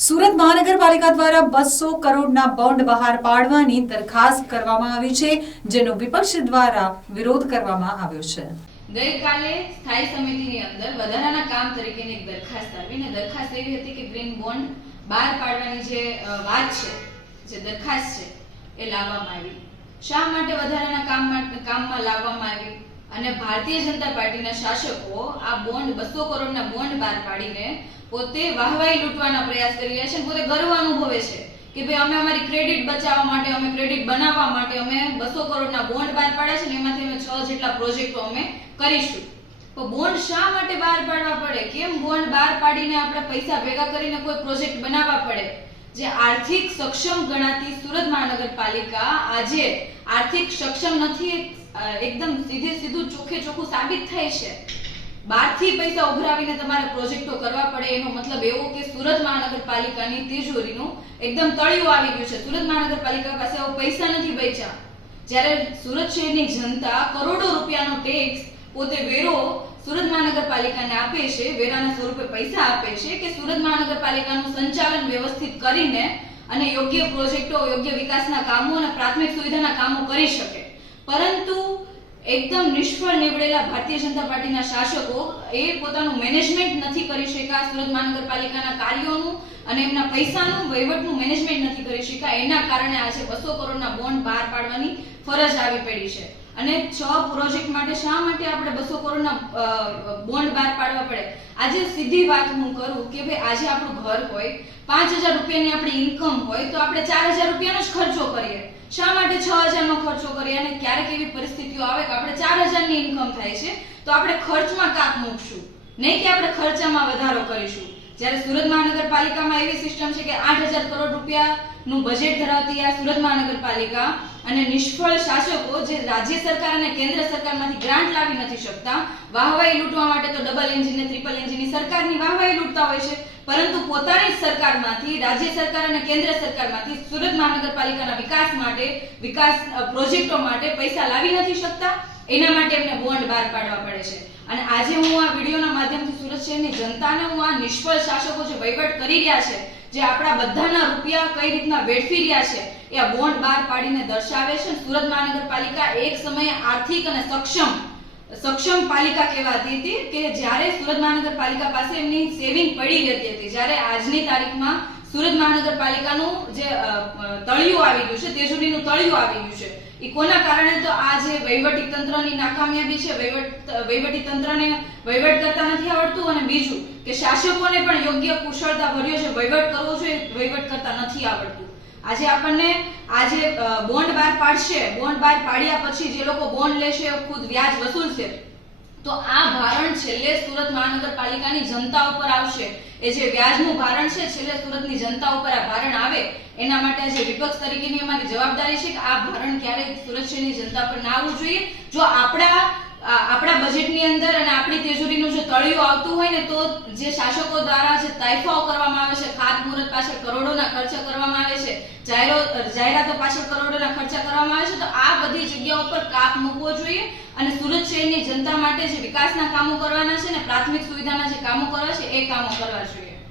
સુરત મહાનગરપાલિકા દ્વારા બસો કરોડના બોન્ડ બહાર પાડવાની દરખાસ્ત કરવામાં આવી છે જેનો વિપક્ષ દ્વારા વિરોધ કરવામાં આવ્યો છે ગઈકાલે સ્થાયી સમિતિની અંદર વધારાના કામ તરીકેની એક દરખાસ્ત આવીને દરખાસ્ત એવી હતી કે ગ્રીન બોન્ડ બહાર પાડવાની જે વાત છે જે દરખાસ્ત છે એ લાવવામાં આવી શા માટે વધારાના કામ કામમાં લાવવામાં આવી અને ભારતીય જનતા પાર્ટીના શાસકો આ બોન્ડ બસો કરોડના બોન્ડ બહાર પાડીને પોતે વાહવાહી લૂંટવાના પ્રયાસ કરી રહ્યા છે પોતે ગર્વ અનુભવે છે કે ભાઈ અમે અમારી ક્રેડિટ બચાવવા માટે અમે ક્રેડિટ બનાવવા માટે અમે બસો કરોડના બોન્ડ બહાર પાડ્યા છે ને એમાંથી અમે છ જેટલા પ્રોજેક્ટો અમે કરીશું તો બોન્ડ શા માટે બહાર પાડવા પડે કેમ બોન્ડ બહાર પાડીને આપણે પૈસા ભેગા કરીને કોઈ પ્રોજેક્ટ બનાવવા પડે જે આર્થિક સક્ષમ ગણાતી સુરત મહાનગરપાલિકા આજે આર્થિક સક્ષમ નથી એકદમ સીધે સીધું ચોખ્ખે ચોખ્ખું સાબિત થાય છે બહારથી પૈસા ઉઘરાવીને તમારે પ્રોજેક્ટો કરવા પડે એનો મતલબ એવો કે સુરત મહાનગરપાલિકાની તિજોરીનું એકદમ તળિયું આવી ગયું છે સુરત મહાનગરપાલિકા પાસે આવો પૈસા નથી બચ્યા જ્યારે સુરત શહેરની જનતા કરોડો રૂપિયાનો ટેક્સ પોતે વેરો મહાનગરપાલિકાને આપે છે વેરાના સ્વરૂપે પૈસા આપે છે કે સુરત મહાનગરપાલિકાનું સંચાલન વ્યવસ્થિત કરીને અને યોગ્ય પ્રોજેક્ટો યોગ્ય વિકાસના કામો અને પ્રાથમિક સુવિધાના કામો કરી શકે પરંતુ એકદમ નિષ્ફળ નીવડેલા ભારતીય જનતા પાર્ટીના શાસકો એ પોતાનું મેનેજમેન્ટ નથી કરી શક્યા સુરત મહાનગરપાલિકાના કાર્યોનું અને એમના પૈસાનું વહીવટનું મેનેજમેન્ટ નથી કરી શક્યા એના કારણે આજે બસો કરોડના બોન્ડ બહાર પાડવાની ફરજ આવી પડી છે અને છ પ્રોજેક્ટ માટે શા માટે આપણે બસો કરોડના બોન્ડ બહાર પાડવા પડે આજે સીધી વાત હું કરું કે ભાઈ આજે આપણું ઘર હોય પાંચ હજાર રૂપિયાની આપણી ઇન્કમ હોય તો આપણે ચાર હજાર રૂપિયાનો જ ખર્ચો કરીએ શા માટે છ હજારનો ખર્ચો કરીએ અને ક્યારેક એવી પરિસ્થિતિઓ આવે કે આપણે ચાર હજારની ઇન્કમ થાય છે તો આપણે ખર્ચમાં કાપ મૂકશું નહીં કે આપણે ખર્ચામાં વધારો કરીશું જ્યારે સુરત મહાનગરપાલિકામાં એવી સિસ્ટમ છે કે આઠ હજાર કરોડ રૂપિયાનું બજેટ ધરાવતી આ સુરત મહાનગરપાલિકા અને નિષ્ફળ શાસકો જે રાજ્ય સરકાર અને કેન્દ્ર સરકારમાંથી ગ્રાન્ટ લાવી નથી શકતા વાહવાઈ લૂંટવા માટે તો ડબલ એન્જિન ને ત્રિપલ એન્જિનની સરકારની વાહવાઈ લૂંટતા હોય છે પરંતુ પોતાની સરકારમાંથી રાજ્ય સરકાર અને કેન્દ્ર સરકારમાંથી સુરત મહાનગરપાલિકાના વિકાસ માટે વિકાસ પ્રોજેક્ટો માટે પૈસા લાવી નથી શકતા એના માટે એમને બોન્ડ બહાર પાડવા પડે છે અને આજે હું આ વિડીયોના માધ્યમથી સુરત શહેરની જનતાને હું આ નિષ્ફળ શાસકો જે વહીવટ કરી રહ્યા છે જે આપણા બધાના રૂપિયા કઈ રીતના વેડફી રહ્યા છે એ આ બોન્ડ બહાર પાડીને દર્શાવે છે સુરત મહાનગરપાલિકા એક સમયે આર્થિક અને સક્ષમ સક્ષમ પાલિકા કહેવાતી હતી કે જ્યારે સુરત મહાનગરપાલિકા પાસે એમની સેવિંગ પડી રહેતી હતી જ્યારે આજની તારીખમાં સુરત મહાનગરપાલિકાનું જે તળિયું આવી ગયું છે તેજુડીનું તળિયું આવી ગયું છે એ કોના કારણે તો આ જે વહીવટી તંત્રની નાકામિયાબી છે વહીવટ વહીવટી તંત્રને વહીવટ કરતા નથી આવડતું અને બીજું કે શાસકોને પણ યોગ્ય કુશળતા ભર્યો છે વહીવટ કરવો જોઈએ વહીવટ કરતા નથી આવડતું આજે આપણને આજે બોન્ડ બહાર પાડશે બોન્ડ બહાર પાડ્યા પછી જે લોકો બોન્ડ લેશે ખુદ વ્યાજ વસૂલશે તો આ ભારણ છેલ્લે સુરત મહાનગરપાલિકાની જનતા ઉપર આવશે એ જે વ્યાજનું ભારણ છે છેલ્લે સુરતની જનતા ઉપર આ ભારણ આવે એના માટે જે વિપક્ષ તરીકેની અમારી જવાબદારી છે કે આ ભારણ ક્યારેય સુરત શહેરની જનતા પર ના આવવું જોઈએ જો આપણા આપણા બજેટની અંદર અને આપણી તેજુરીનું જે તળિયું આવતું હોય ને તો જે શાસકો દ્વારા જે તાઇફાઓ કરવામાં આવે છે ખાત મુહૂર્ત પાછળ કરોડોના ખર્ચા કરવામાં આવે છે જાહેરો જાહેરાતો પાછળ કરોડોના ખર્ચા કરવામાં આવે છે તો આ બધી જગ્યાઓ પર કાપ મૂકવો જોઈએ અને સુરત શહેરની જનતા માટે જે વિકાસના કામો કરવાના છે ને પ્રાથમિક સુવિધાના જે કામો કરવા છે એ કામો કરવા જોઈએ